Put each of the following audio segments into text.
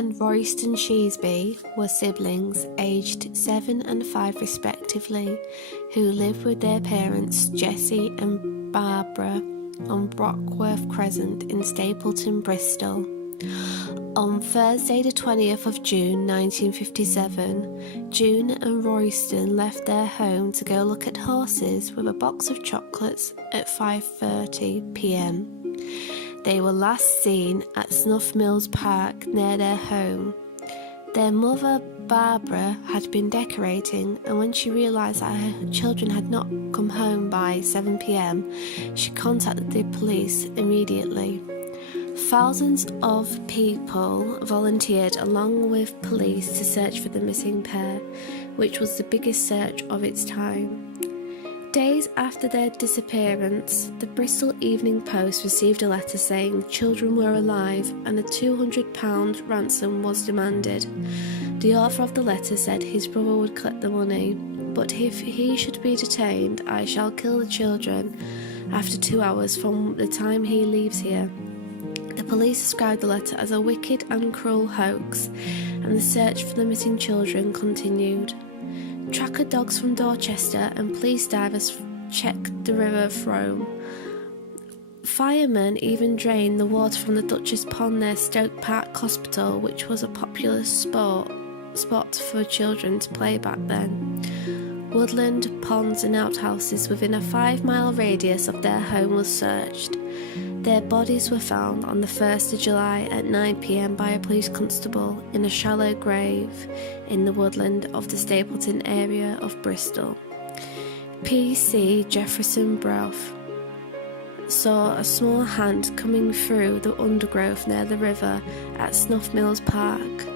and Royston Sheasby were siblings aged 7 and 5 respectively, who lived with their parents Jessie and Barbara on Brockworth Cresent in Stapleton, Bristol. On Thursday the 20th of June 1957, June and Royston left their home to go look at horses with a box of chocolates at 5:30 p.m. They were last seen at Snuff Mills Park near their home. Their mother, Barbara, had been decorating, and when she realised that her children had not come home by 7 p.m, she contacted the police immediately. Thousands of people volunteered along with police to search for the missing pair, which was the biggest search of its time. Days after their disappearance, the Bristol Evening Post received a letter saying children were alive and a £200 ransom was demanded. The author of the letter said his brother would collect the money, but if he should be detained, I shall kill the children after 2 hours from the time he leaves here. The police described the letter as a wicked and cruel hoax, and the search for the missing children continued. Tracker dogs from Dorchester and police divers checked the River Frome. Firemen even drained the water from the Duchess Pond near Stoke Park Hospital, which was a popular spot for children to play back then. Woodland, ponds and outhouses within a 5-mile radius of their home was searched. Their bodies were found on the 1st of July at 9 p.m. by a police constable in a shallow grave in the woodland of the Stapleton area of Bristol. P.C. Jefferson Brough saw a small hand coming through the undergrowth near the river at Snuff Mills Park.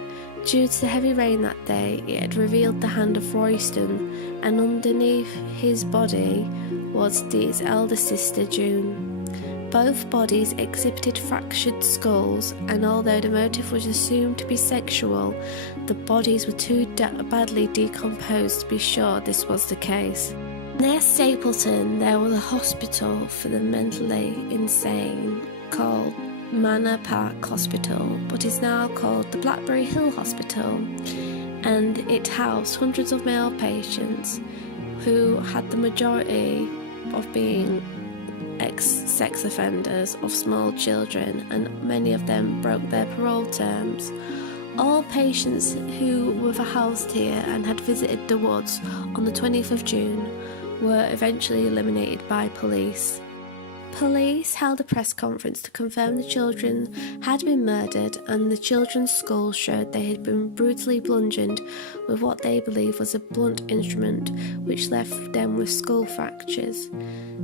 Due to the heavy rain that day, it had revealed the hand of Royston, and underneath his body was his elder sister June. Both bodies exhibited fractured skulls, and although the motive was assumed to be sexual, the bodies were too badly decomposed to be sure this was the case. Near Stapleton, there was a hospital for the mentally insane called Manor Park Hospital, but is now called the Blackberry Hill Hospital, and it housed hundreds of male patients who had the majority of being ex-sex offenders of small children, and many of them broke their parole terms. All patients who were housed here and had visited the woods on the 20th of June were eventually eliminated by police. Police held a press conference to confirm the children had been murdered, and the children's skulls showed they had been brutally bludgeoned with what they believed was a blunt instrument, which left them with skull fractures.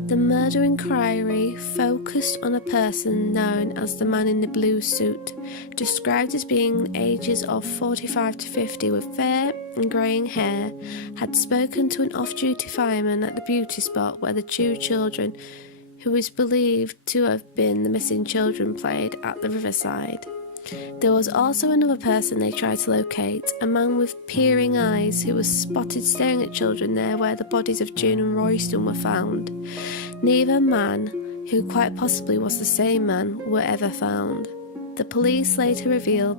The murder inquiry focused on a person known as the man in the blue suit, described as being ages of 45 to 50 with fair and greying hair, had spoken to an off-duty fireman at the beauty spot where the two children, who is believed to have been the missing children, played at the riverside. There was also another person they tried to locate, a man with peering eyes who was spotted staring at children near where the bodies of June and Royston were found. Neither man, who quite possibly was the same man, were ever found. The police later revealed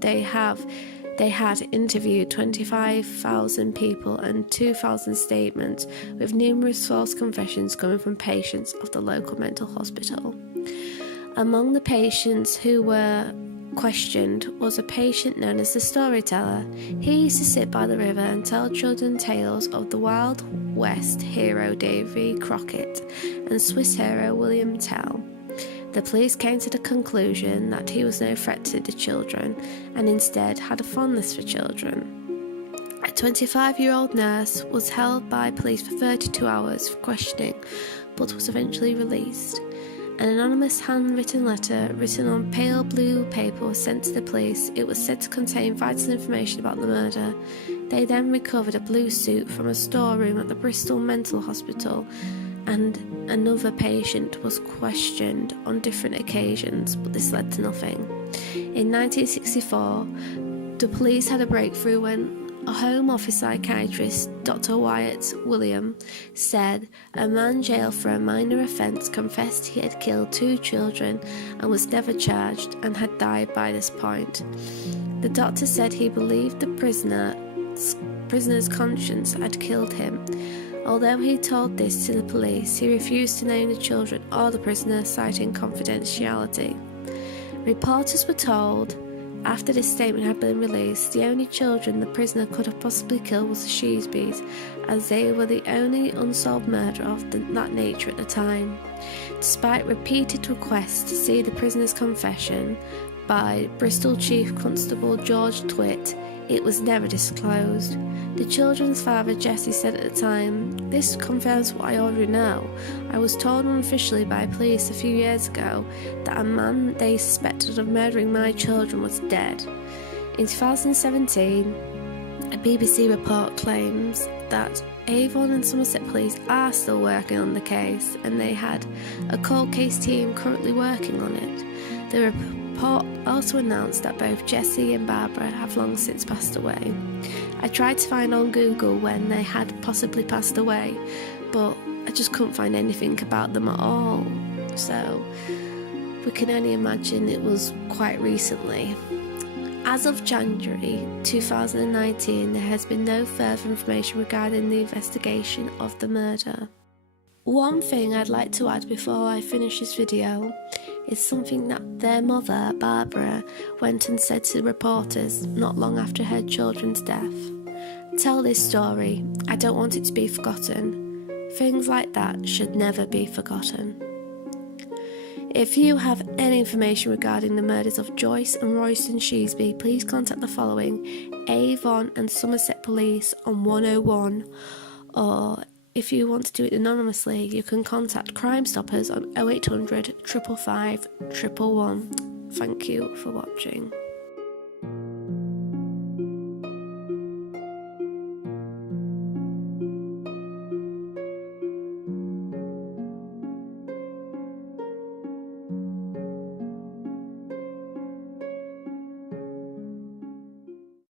they had interviewed 25,000 people and 2,000 statements, with numerous false confessions coming from patients of the local mental hospital. Among the patients who were questioned was a patient known as the Storyteller. He used to sit by the river and tell children tales of the Wild West hero Davy Crockett and Swiss hero William Tell. The police came to the conclusion that he was no threat to the children, and instead had a fondness for children. A 25-year-old nurse was held by police for 32 hours for questioning, but was eventually released. An anonymous handwritten letter written on pale blue paper was sent to the police. It was said to contain vital information about the murder. They then recovered a blue suit from a storeroom at the Bristol Mental Hospital, and another patient was questioned on different occasions, but this led to nothing. In 1964, the police had a breakthrough when A Home Office psychiatrist, Dr. Wyatt William, said a man jailed for a minor offence confessed he had killed 2 children and was never charged and had died by this point. The doctor said he believed the prisoner's conscience had killed him. Although he told this to the police, he refused to name the children or the prisoner, citing confidentiality. Reporters were told, after this statement had been released, the only children the prisoner could have possibly killed was the Sheasbys, as they were the only unsolved murder of that nature at the time. Despite repeated requests to see the prisoner's confession by Bristol Chief Constable George Twitt, it was never disclosed. The children's father Jesse said at the time, "This confirms what I already know. I was told unofficially by police a few years ago that a man they suspected of murdering my children was dead." In 2017, a BBC report claims that Avon and Somerset police are still working on the case, and they had a cold case team currently working on it. The report also announced that both Jessie and Barbara have long since passed away. I tried to find on Google when they had possibly passed away, but I just couldn't find anything about them at all. So we can only imagine it was quite recently. As of January 2019, there has been no further information regarding the investigation of the murder. One thing I'd like to add before I finish this video is something that their mother, Barbara, went and said to reporters not long after her children's death. "Tell this story. I don't want it to be forgotten. Things like that should never be forgotten." If you have any information regarding the murders of Joyce and Royston Sheasby, please contact the following: Avon and Somerset Police on 101, or if you want to do it anonymously, you can contact Crime Stoppers on 0800 555 111. Thank you for watching.